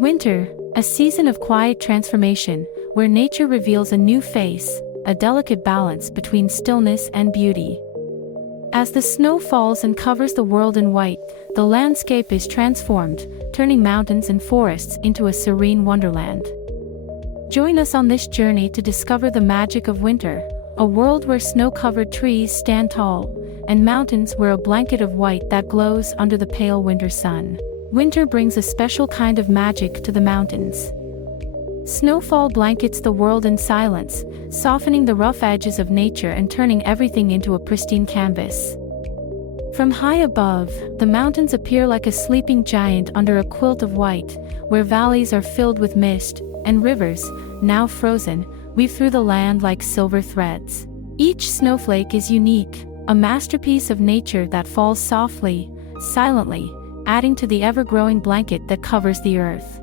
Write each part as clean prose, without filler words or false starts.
Winter, a season of quiet transformation, where nature reveals a new face, a delicate balance between stillness and beauty. As the snow falls and covers the world in white, the landscape is transformed, turning mountains and forests into a serene wonderland. Join us on this journey to discover the magic of winter, a world where snow-covered trees stand tall, and mountains wear a blanket of white that glows under the pale winter sun. Winter brings a special kind of magic to the mountains. Snowfall blankets the world in silence, softening the rough edges of nature and turning everything into a pristine canvas. From high above, the mountains appear like a sleeping giant under a quilt of white, where valleys are filled with mist, and rivers, now frozen, weave through the land like silver threads. Each snowflake is unique, a masterpiece of nature that falls softly, silently, adding to the ever-growing blanket that covers the earth.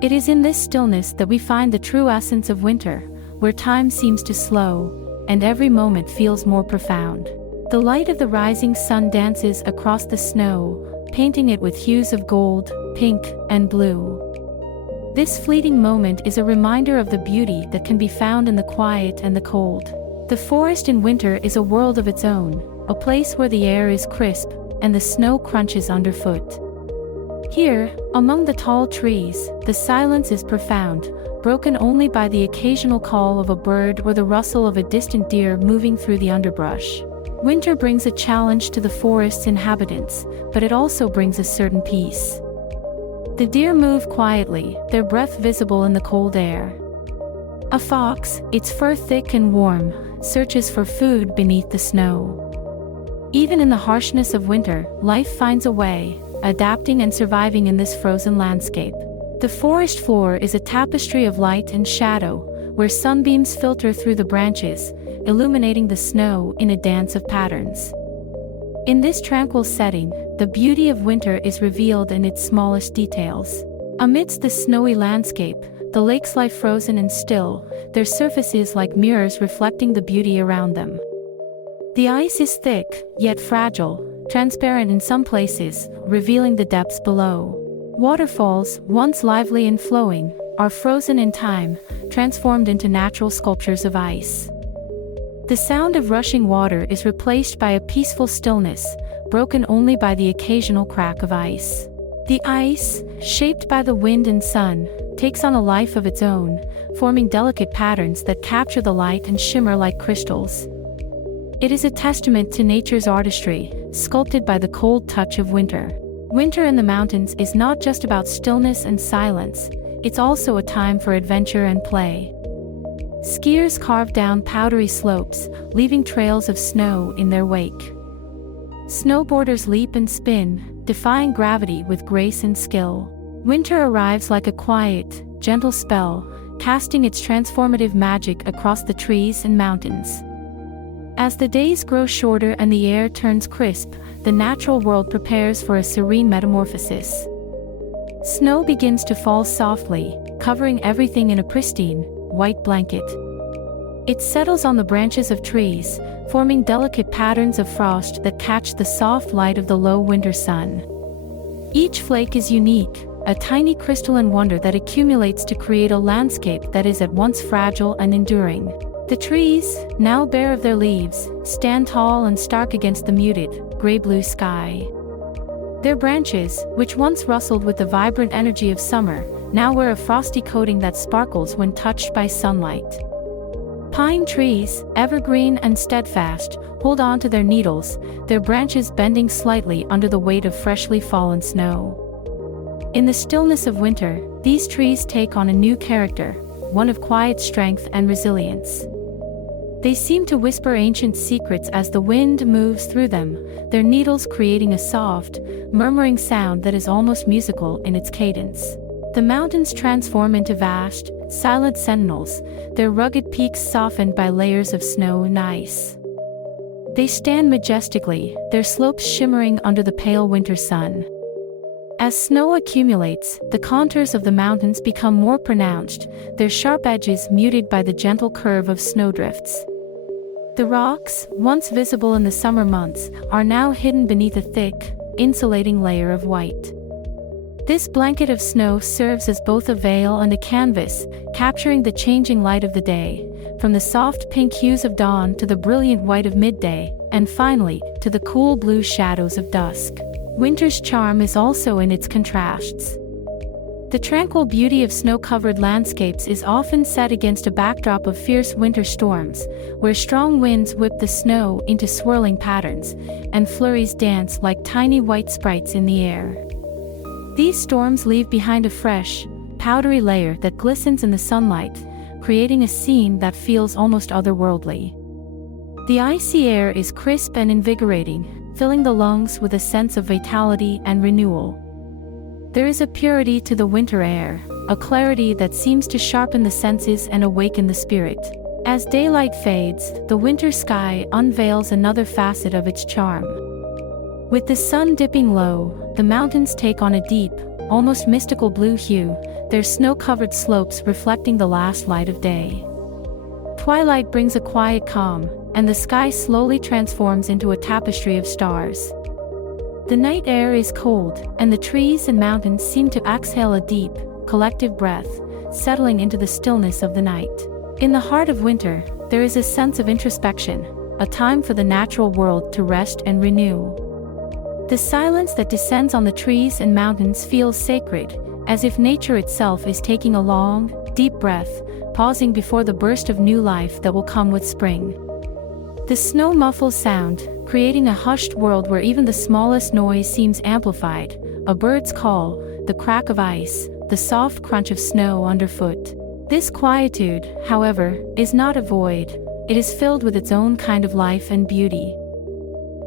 It is in this stillness that we find the true essence of winter, where time seems to slow, and every moment feels more profound. The light of the rising sun dances across the snow, painting it with hues of gold, pink, and blue. This fleeting moment is a reminder of the beauty that can be found in the quiet and the cold. The forest in winter is a world of its own, a place where the air is crisp, and the snow crunches underfoot. Here, among the tall trees, the silence is profound, broken only by the occasional call of a bird or the rustle of a distant deer moving through the underbrush. Winter brings a challenge to the forest's inhabitants, but it also brings a certain peace. The deer move quietly, their breath visible in the cold air. A fox, its fur thick and warm, searches for food beneath the snow. Even in the harshness of winter, life finds a way, adapting and surviving in this frozen landscape. The forest floor is a tapestry of light and shadow, where sunbeams filter through the branches, illuminating the snow in a dance of patterns. In this tranquil setting, the beauty of winter is revealed in its smallest details. Amidst the snowy landscape, the lakes lie frozen and still, their surfaces like mirrors reflecting the beauty around them. The ice is thick, yet fragile, transparent in some places, revealing the depths below. Waterfalls, once lively and flowing, are frozen in time, transformed into natural sculptures of ice. The sound of rushing water is replaced by a peaceful stillness, broken only by the occasional crack of ice. The ice, shaped by the wind and sun, takes on a life of its own, forming delicate patterns that capture the light and shimmer like crystals. It is a testament to nature's artistry, sculpted by the cold touch of winter. Winter in the mountains is not just about stillness and silence, it's also a time for adventure and play. Skiers carve down powdery slopes, leaving trails of snow in their wake. Snowboarders leap and spin, defying gravity with grace and skill. Winter arrives like a quiet, gentle spell, casting its transformative magic across the trees and mountains. As the days grow shorter and the air turns crisp, the natural world prepares for a serene metamorphosis. Snow begins to fall softly, covering everything in a pristine, white blanket. It settles on the branches of trees, forming delicate patterns of frost that catch the soft light of the low winter sun. Each flake is unique, a tiny crystalline wonder that accumulates to create a landscape that is at once fragile and enduring. The trees, now bare of their leaves, stand tall and stark against the muted, gray-blue sky. Their branches, which once rustled with the vibrant energy of summer, now wear a frosty coating that sparkles when touched by sunlight. Pine trees, evergreen and steadfast, hold on to their needles, their branches bending slightly under the weight of freshly fallen snow. In the stillness of winter, these trees take on a new character, one of quiet strength and resilience. They seem to whisper ancient secrets as the wind moves through them, their needles creating a soft, murmuring sound that is almost musical in its cadence. The mountains transform into vast, silent sentinels, their rugged peaks softened by layers of snow and ice. They stand majestically, their slopes shimmering under the pale winter sun. As snow accumulates, the contours of the mountains become more pronounced, their sharp edges muted by the gentle curve of snowdrifts. The rocks, once visible in the summer months, are now hidden beneath a thick, insulating layer of white. This blanket of snow serves as both a veil and a canvas, capturing the changing light of the day, from the soft pink hues of dawn to the brilliant white of midday, and finally, to the cool blue shadows of dusk. Winter's charm is also in its contrasts. The tranquil beauty of snow-covered landscapes is often set against a backdrop of fierce winter storms, where strong winds whip the snow into swirling patterns, and flurries dance like tiny white sprites in the air. These storms leave behind a fresh, powdery layer that glistens in the sunlight, creating a scene that feels almost otherworldly. The icy air is crisp and invigorating, filling the lungs with a sense of vitality and renewal. There is a purity to the winter air, a clarity that seems to sharpen the senses and awaken the spirit. As daylight fades, the winter sky unveils another facet of its charm. With the sun dipping low, the mountains take on a deep, almost mystical blue hue, their snow-covered slopes reflecting the last light of day. Twilight brings a quiet calm, and the sky slowly transforms into a tapestry of stars. The night air is cold, and the trees and mountains seem to exhale a deep, collective breath, settling into the stillness of the night. In the heart of winter, there is a sense of introspection, a time for the natural world to rest and renew. The silence that descends on the trees and mountains feels sacred, as if nature itself is taking a long, deep breath, pausing before the burst of new life that will come with spring. The snow muffles sound, creating a hushed world where even the smallest noise seems amplified: a bird's call, the crack of ice, the soft crunch of snow underfoot. This quietude, however, is not a void, it is filled with its own kind of life and beauty.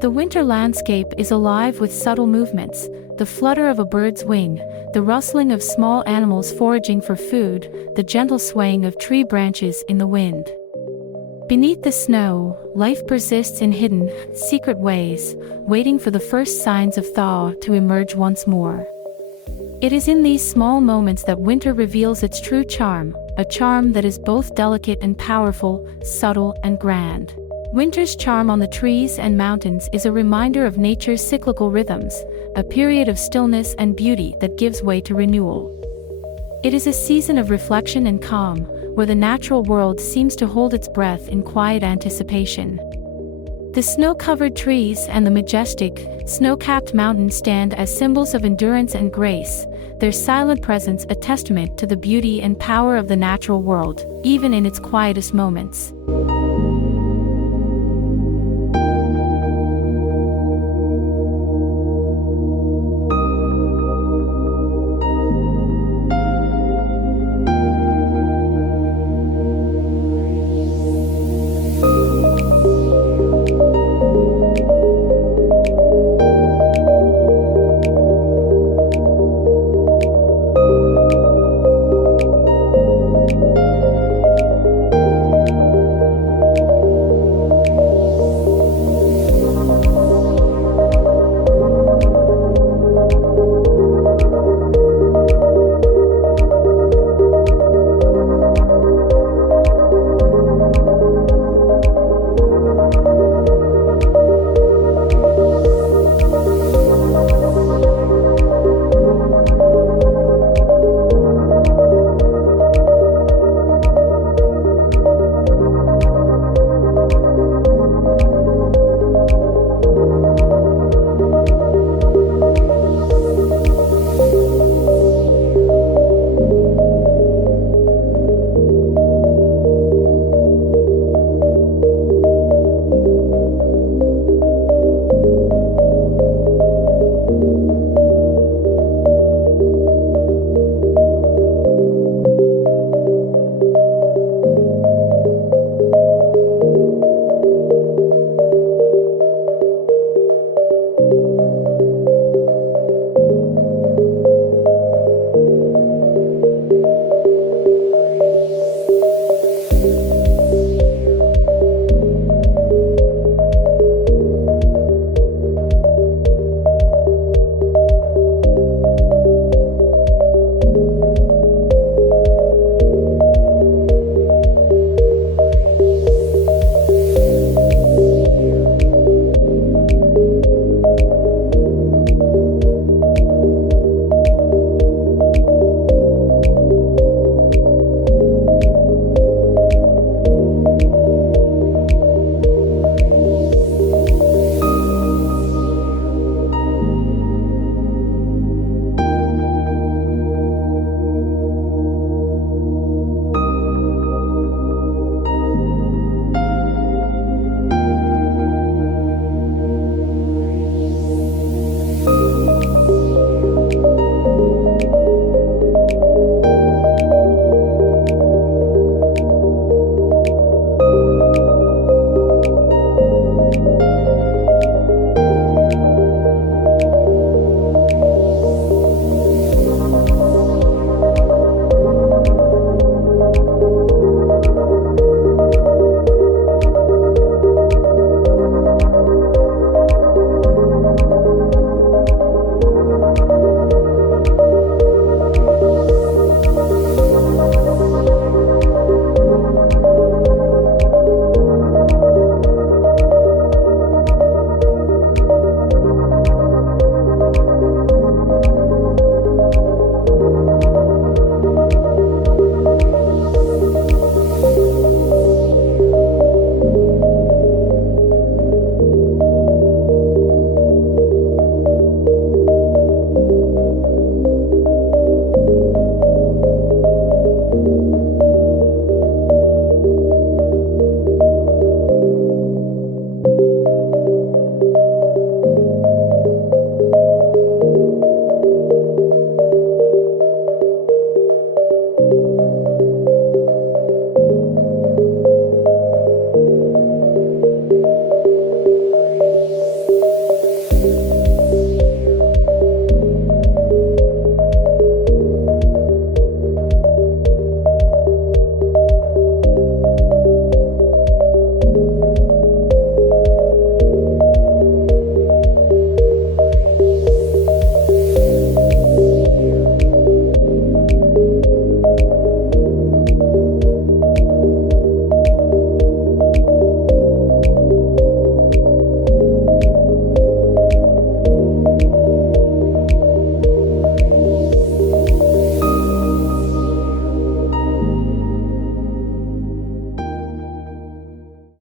The winter landscape is alive with subtle movements: the flutter of a bird's wing, the rustling of small animals foraging for food, the gentle swaying of tree branches in the wind. Beneath the snow, life persists in hidden, secret ways, waiting for the first signs of thaw to emerge once more. It is in these small moments that winter reveals its true charm, a charm that is both delicate and powerful, subtle and grand. Winter's charm on the trees and mountains is a reminder of nature's cyclical rhythms, a period of stillness and beauty that gives way to renewal. It is a season of reflection and calm, where the natural world seems to hold its breath in quiet anticipation. The snow-covered trees and the majestic, snow-capped mountains stand as symbols of endurance and grace, their silent presence a testament to the beauty and power of the natural world, even in its quietest moments.